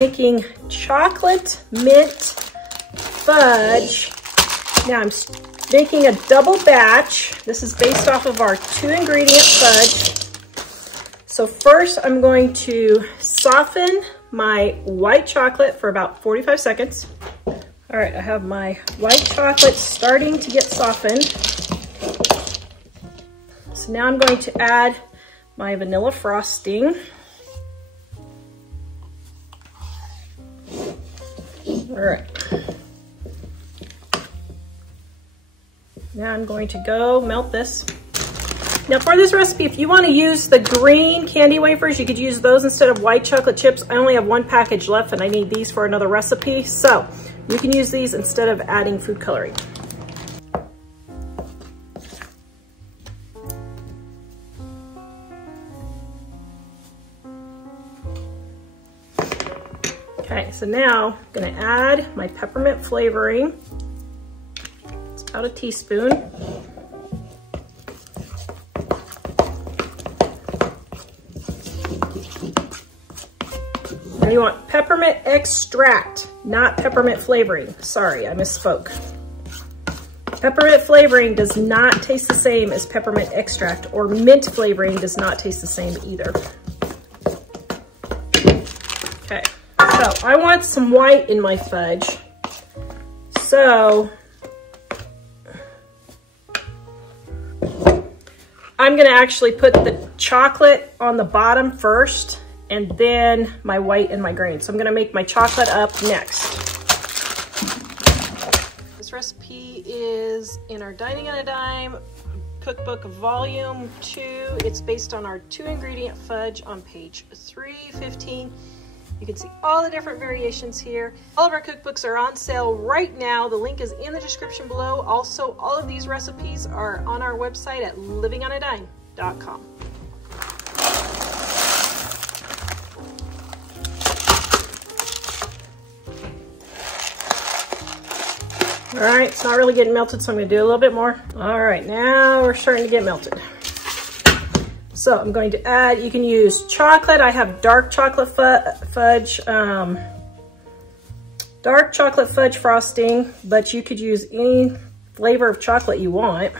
Making chocolate mint fudge. Now I'm making a double batch. This is based off of our 2-ingredient fudge. So first I'm going to soften my white chocolate for about 45 seconds. All right, I have my white chocolate starting to get softened. So now I'm going to add my vanilla frosting. All right. Now I'm going to go melt this. Now for this recipe, if you want to use the green candy wafers, you could use those instead of white chocolate chips. I only have one package left and I need these for another recipe. So you can use these instead of adding food coloring. Okay, so now I'm gonna add my peppermint flavoring. It's about a teaspoon. Now you want peppermint extract, not peppermint flavoring. Sorry, I misspoke. Peppermint flavoring does not taste the same as peppermint extract, or mint flavoring does not taste the same either. Okay. So I want some white in my fudge. So I'm gonna actually put the chocolate on the bottom first and then my white and my green. So I'm gonna make my chocolate up next. This recipe is in our Dining on a Dime cookbook volume 2. It's based on our 2-ingredient fudge on page 315. You can see all the different variations here. All of our cookbooks are on sale right now. The link is in the description below. Also, all of these recipes are on our website at livingonadime.com. All right, it's not really getting melted, so I'm gonna do a little bit more. All right, now we're starting to get melted. So I'm going to add, you can use chocolate. I have dark chocolate fudge frosting, but you could use any flavor of chocolate you want.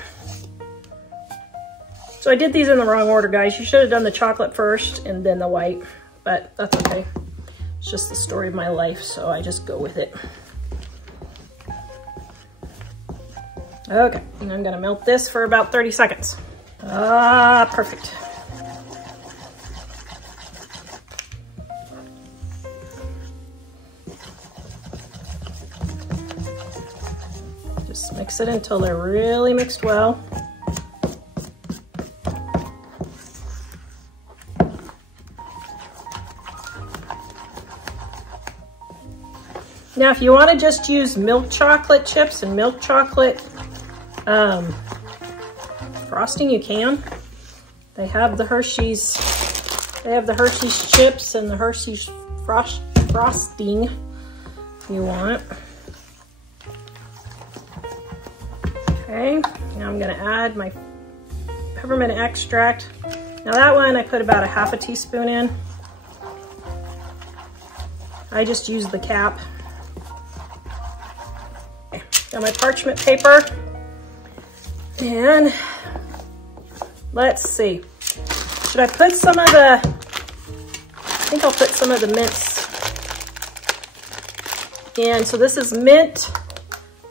So I did these in the wrong order, guys. You should have done the chocolate first and then the white, but that's okay. It's just the story of my life, so I just go with it. Okay, and I'm gonna melt this for about 30 seconds. Ah, perfect. Just mix it until they're really mixed well. Now, if you want to just use milk chocolate chips and milk chocolate frosting, you can. They have the Hershey's. They have the Hershey's chips and the Hershey's frosting if you want. Okay, now I'm gonna add my peppermint extract. Now that one I put about a half a teaspoon in. I just used the cap. Okay, got my parchment paper. And let's see. Should I put some of the, I think I'll put some of the mints in. So this is mint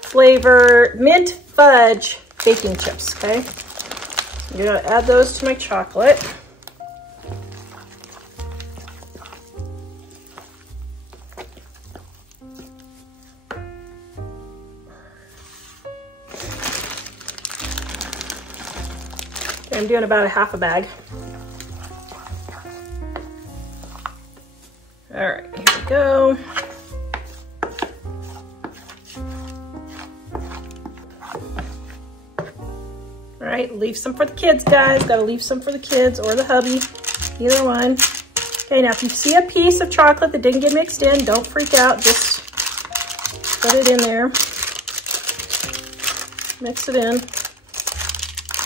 flavor, mint fudge baking chips, okay? So I'm gonna add those to my chocolate. I'm doing about a half a bag. All right, here we go. All right, leave some for the kids, guys. Gotta leave some for the kids or the hubby, either one. Okay, now if you see a piece of chocolate that didn't get mixed in, don't freak out, just put it in there. Mix it in.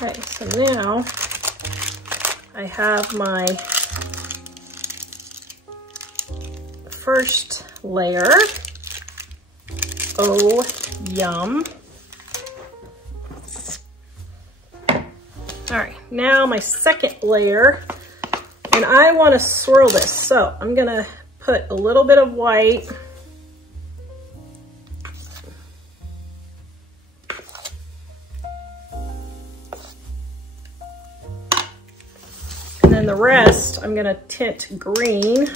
Okay, so now I have my first layer. Oh, yum. All right, now my second layer, and I want to swirl this. So I'm gonna put a little bit of white. And then the rest, I'm gonna tint green.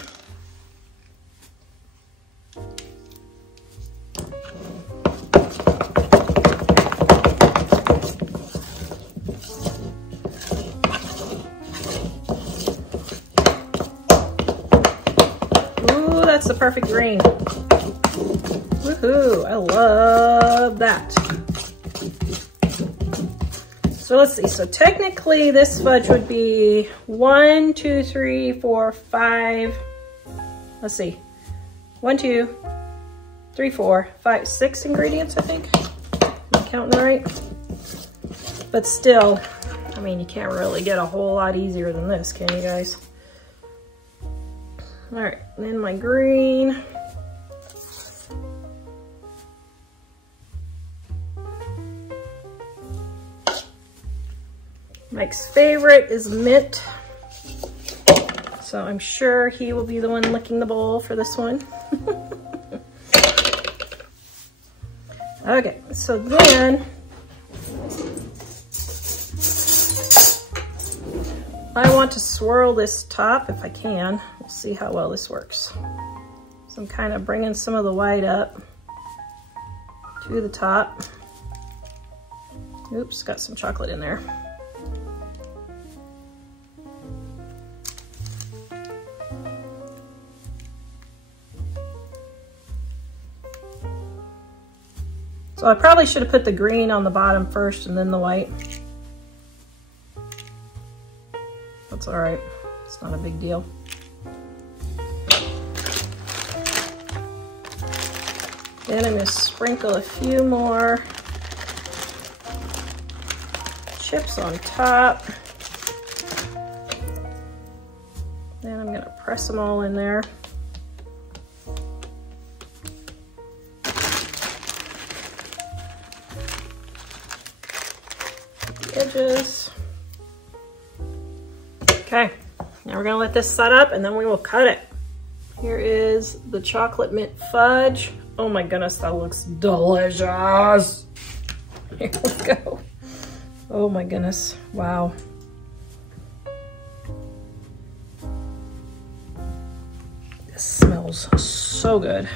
Ooh, that's the perfect green. Woohoo, I love that. So let's see, so technically this fudge would be 1, 2, 3, 4, 5, let's see, 1, 2, 3, 4, 5, 6 ingredients, I think. Am I counting right? But still, I mean, you can't really get a whole lot easier than this, can you guys? All right, then my green. Mike's favorite is mint, so I'm sure he will be the one licking the bowl for this one. Okay, so then I want to swirl this top if I can. We'll see how well this works. So I'm kind of bringing some of the white up to the top. Oops, got some chocolate in there. So I probably should have put the green on the bottom first and then the white. That's all right, it's not a big deal. Then I'm gonna sprinkle a few more chips on top. Then I'm gonna press them all in there. Edges. Okay, now we're gonna let this set up and then we will cut it. Here is the chocolate mint fudge. Oh my goodness, that looks delicious. Here we go. Oh my goodness, wow. This smells so good.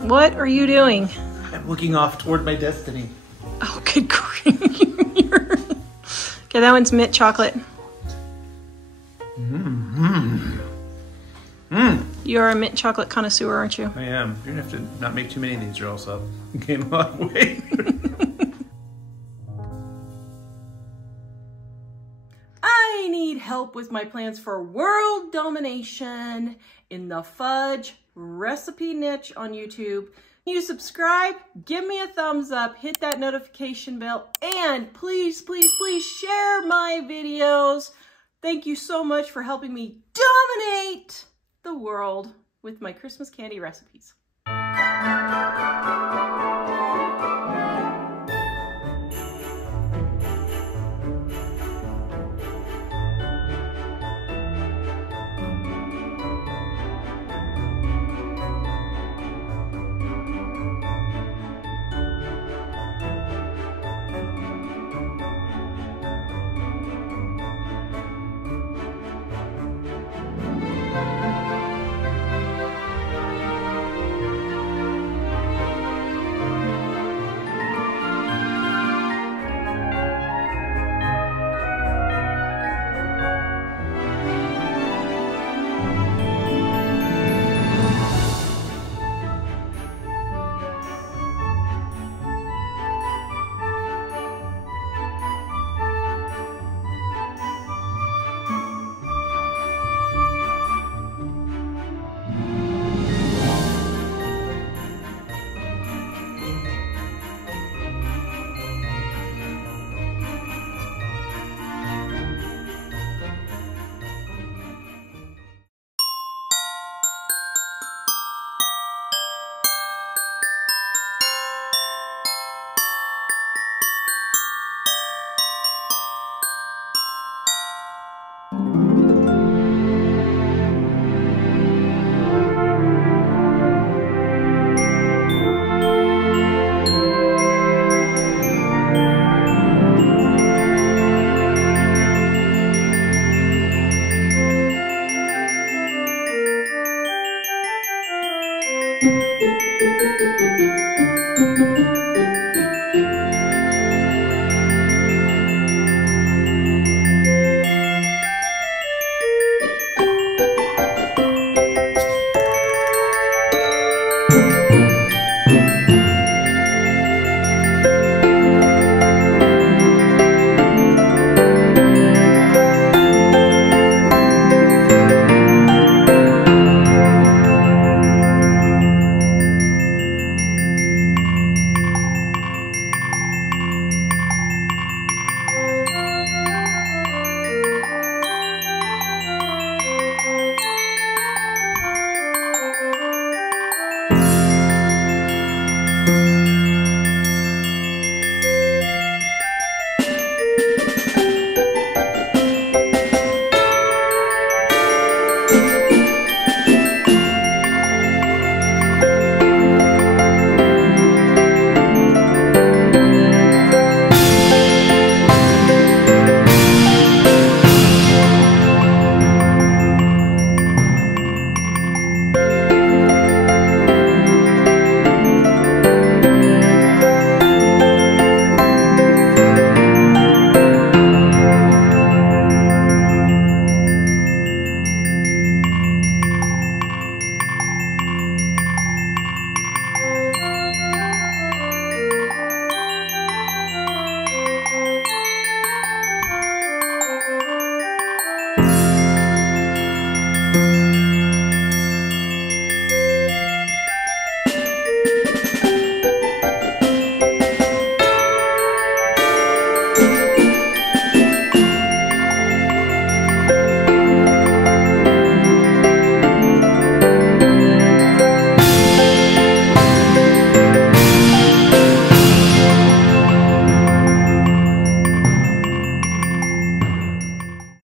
What are you doing? I'm looking off toward my destiny. Oh, good grief. Okay, that one's mint chocolate. You're a mint chocolate connoisseur, aren't you? I am. You're gonna have to not make too many of these or else I'll gain a lot of weight. I need help with my plans for world domination in the fudge recipe niche on YouTube. You subscribe, give me a thumbs up, hit that notification bell, and please, please, please share my videos. Thank you so much for helping me dominate the world with my Christmas candy recipes.